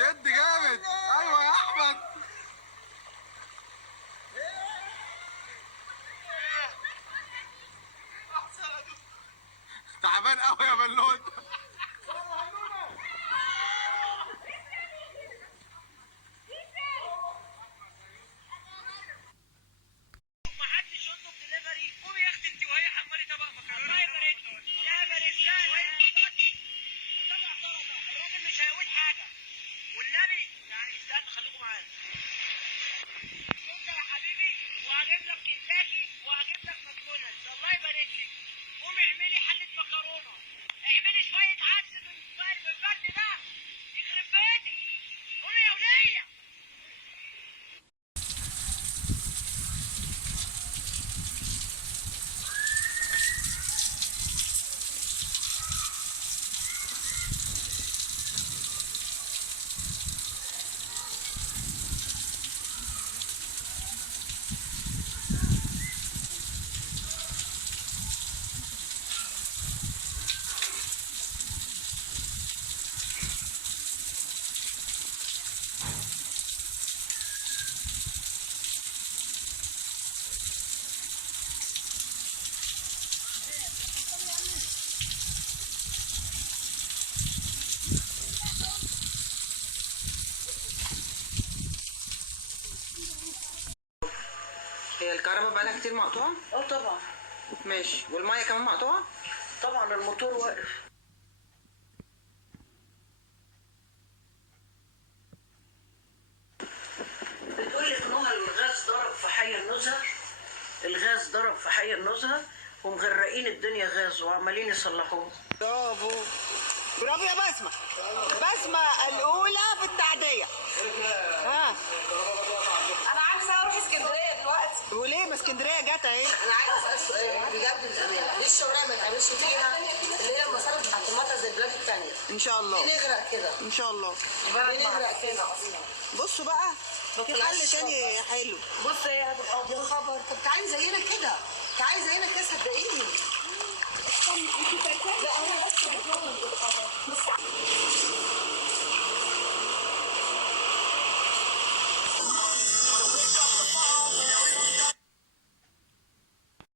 شد جامد. ايوه يا احمد. تعبان قوي يا بلوت. والنبي يعني استنى خليكم معانا. انت يا حبيبي وهجيب لك كنتاكي وهجيب لك ماكدونالدز. الله يبارك لك. قومي اعملي حله مكرونه، اعملي شويه عدس بالبرد ده يخرب بيتك. قومي يا وليه. هي الكهرباء بقالها كتير مقطوعة؟ طبعا. ماشي، والمية كمان مقطوعة؟ طبعا الموتور واقف. بتقول لك نهى الغاز ضرب في حي النزهة. الغاز ضرب في حي النزهة ومغرقين الدنيا غاز وعمالين يصلحوه. برافو برافو يا بسمة. بسمة الأولى في التعدية. ها انا عايزه اروح اسكندريه دلوقتي. وليه ما اسكندرية جت اهي؟ انا عايزه اسال سؤال بجد بامانه، ليه الشوارع ما تعملش فيها اللي هي المصارف بتاعت المطر زي البلاد الثانيه؟ إن شاء الله. ليه نغرق كده؟ إن شاء الله. ليه نغرق كده اصلا؟ بصوا بقى في حل تاني حلو. بص هي هتبقى يا خبر. طب تعالي زينا كده، تعالي زينا كده صدقيني. لا انا بس